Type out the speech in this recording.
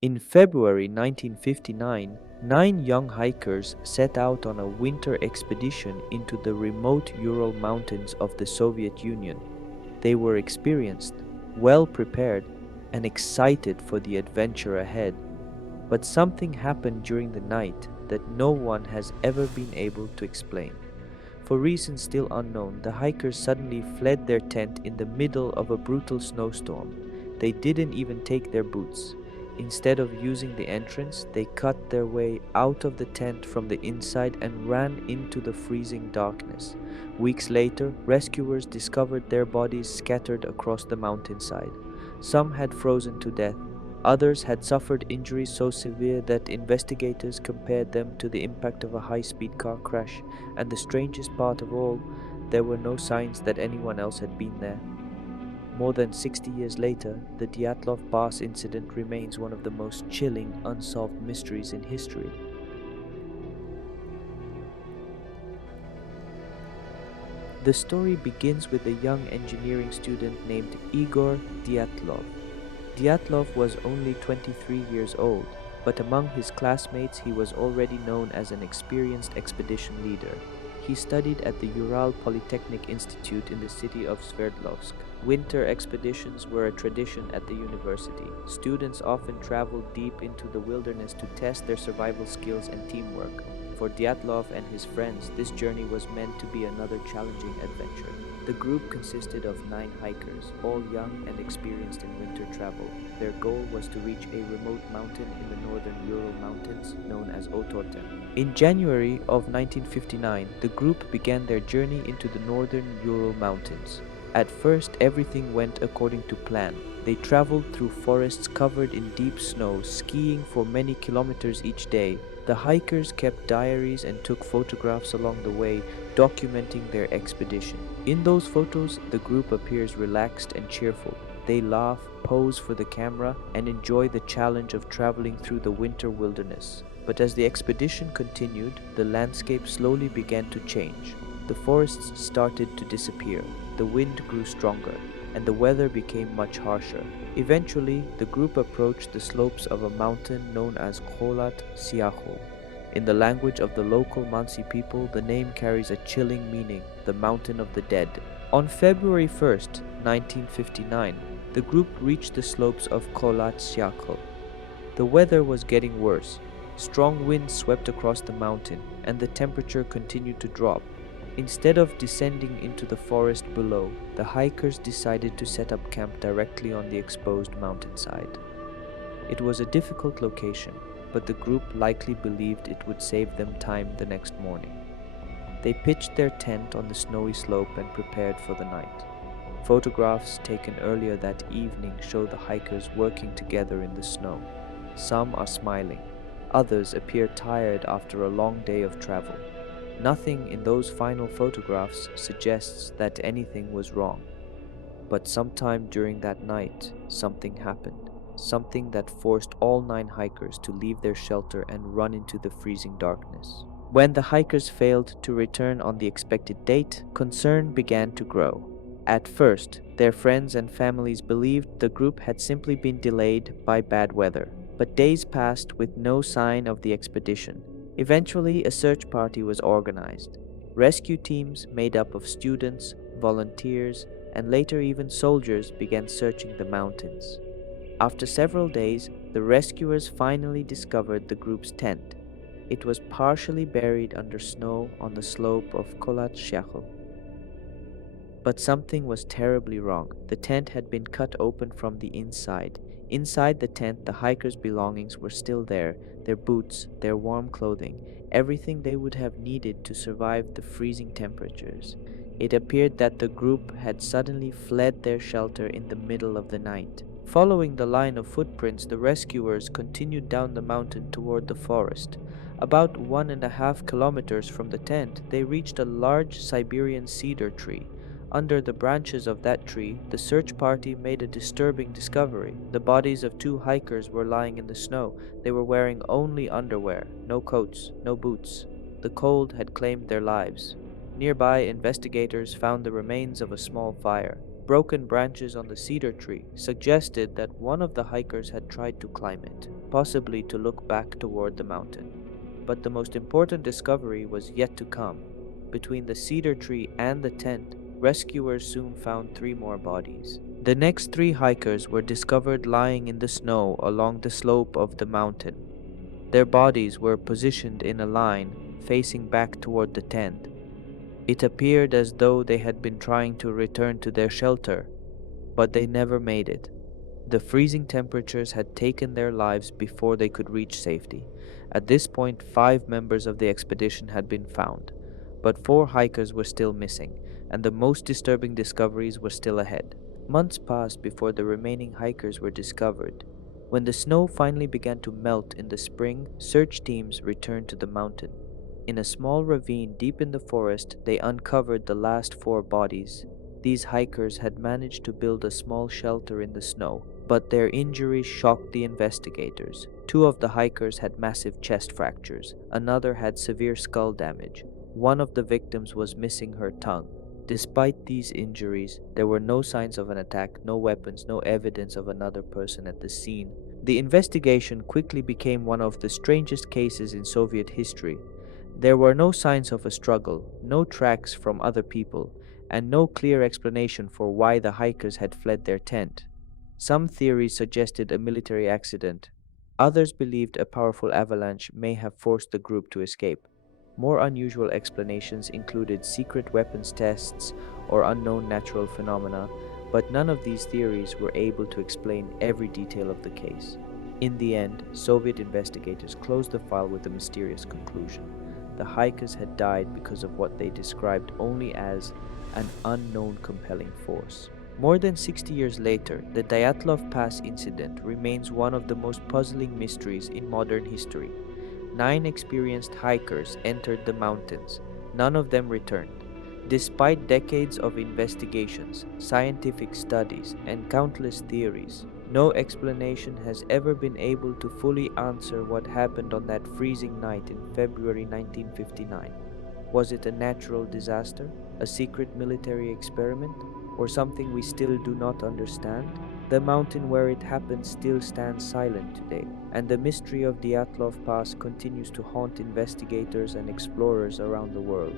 In February 1959, 9 young hikers set out on a winter expedition into the remote Ural Mountains of the Soviet Union. They were experienced, well prepared, and excited for the adventure ahead. But something happened during the night that no one has ever been able to explain. For reasons still unknown, the hikers suddenly fled their tent in the middle of a brutal snowstorm. They didn't even take their boots. Instead of using the entrance, they cut their way out of the tent from the inside and ran into the freezing darkness. Weeks later, rescuers discovered their bodies scattered across the mountainside. Some had frozen to death. Others had suffered injuries so severe that investigators compared them to the impact of a high-speed car crash, and the strangest part of all, there were no signs that anyone else had been there. More than 60 years later, the Dyatlov Pass incident remains one of the most chilling, unsolved mysteries in history. The story begins with a young engineering student named Igor Dyatlov. Dyatlov was only 23 years old, but among his classmates he was already known as an experienced expedition leader. He studied at the Ural Polytechnic Institute in the city of Sverdlovsk. Winter expeditions were a tradition at the university. Students often traveled deep into the wilderness to test their survival skills and teamwork. For Dyatlov and his friends, this journey was meant to be another challenging adventure. The group consisted of 9 hikers, all young and experienced in winter travel. Their goal was to reach a remote mountain in the northern Ural Mountains known as Otorten. In January of 1959, the group began their journey into the northern Ural Mountains. At first, everything went according to plan. They traveled through forests covered in deep snow, skiing for many kilometers each day. The hikers kept diaries and took photographs along the way, documenting their expedition. In those photos, the group appears relaxed and cheerful. They laugh, pose for the camera, and enjoy the challenge of traveling through the winter wilderness. But as the expedition continued, the landscape slowly began to change. The forests started to disappear, the wind grew stronger, and the weather became much harsher. Eventually, the group approached the slopes of a mountain known as Kholat Syakhl. In the language of the local Mansi people, the name carries a chilling meaning, the Mountain of the Dead. On February 1st, 1959, the group reached the slopes of Kholat Syakhl. The weather was getting worse. Strong winds swept across the mountain, and the temperature continued to drop. Instead of descending into the forest below, the hikers decided to set up camp directly on the exposed mountainside. It was a difficult location, but the group likely believed it would save them time the next morning. They pitched their tent on the snowy slope and prepared for the night. Photographs taken earlier that evening show the hikers working together in the snow. Some are smiling, others appear tired after a long day of travel. Nothing in those final photographs suggests that anything was wrong. But sometime during that night, something happened. Something that forced all 9 hikers to leave their shelter and run into the freezing darkness. When the hikers failed to return on the expected date, concern began to grow. At first, their friends and families believed the group had simply been delayed by bad weather. But days passed with no sign of the expedition. Eventually, a search party was organized. Rescue teams made up of students, volunteers, and later even soldiers began searching the mountains. After several days, the rescuers finally discovered the group's tent. It was partially buried under snow on the slope of Kholat Syakhl. But something was terribly wrong. The tent had been cut open from the inside. Inside the tent, the hikers' belongings were still there, their boots, their warm clothing, everything they would have needed to survive the freezing temperatures. It appeared that the group had suddenly fled their shelter in the middle of the night. Following the line of footprints, the rescuers continued down the mountain toward the forest. About 1.5 kilometers from the tent, they reached a large Siberian cedar tree. Under the branches of that tree, the search party made a disturbing discovery. The bodies of 2 hikers were lying in the snow. They were wearing only underwear, no coats, no boots. The cold had claimed their lives. Nearby, investigators found the remains of a small fire. Broken branches on the cedar tree suggested that one of the hikers had tried to climb it, possibly to look back toward the mountain. But the most important discovery was yet to come. Between the cedar tree and the tent, rescuers soon found three more bodies. The next three hikers were discovered lying in the snow along the slope of the mountain. Their bodies were positioned in a line facing back toward the tent. It appeared as though they had been trying to return to their shelter, but they never made it. The freezing temperatures had taken their lives before they could reach safety. At this point, 5 members of the expedition had been found, but 4 hikers were still missing, and the most disturbing discoveries were still ahead. Months passed before the remaining hikers were discovered. When the snow finally began to melt in the spring, search teams returned to the mountain. In a small ravine deep in the forest, they uncovered the last 4 bodies. These hikers had managed to build a small shelter in the snow, but their injuries shocked the investigators. 2 of the hikers had massive chest fractures, another had severe skull damage. One of the victims was missing her tongue. Despite these injuries, there were no signs of an attack, no weapons, no evidence of another person at the scene. The investigation quickly became one of the strangest cases in Soviet history. There were no signs of a struggle, no tracks from other people, and no clear explanation for why the hikers had fled their tent. Some theories suggested a military accident. Others believed a powerful avalanche may have forced the group to escape. More unusual explanations included secret weapons tests or unknown natural phenomena, but none of these theories were able to explain every detail of the case. In the end, Soviet investigators closed the file with a mysterious conclusion. The hikers had died because of what they described only as an unknown compelling force. More than 60 years later, the Dyatlov Pass incident remains one of the most puzzling mysteries in modern history. 9 experienced hikers entered the mountains. None of them returned. Despite decades of investigations, scientific studies, and countless theories, no explanation has ever been able to fully answer what happened on that freezing night in February 1959. Was it a natural disaster, a secret military experiment, or something we still do not understand? The mountain where it happened still stands silent today, and the mystery of Dyatlov Pass continues to haunt investigators and explorers around the world.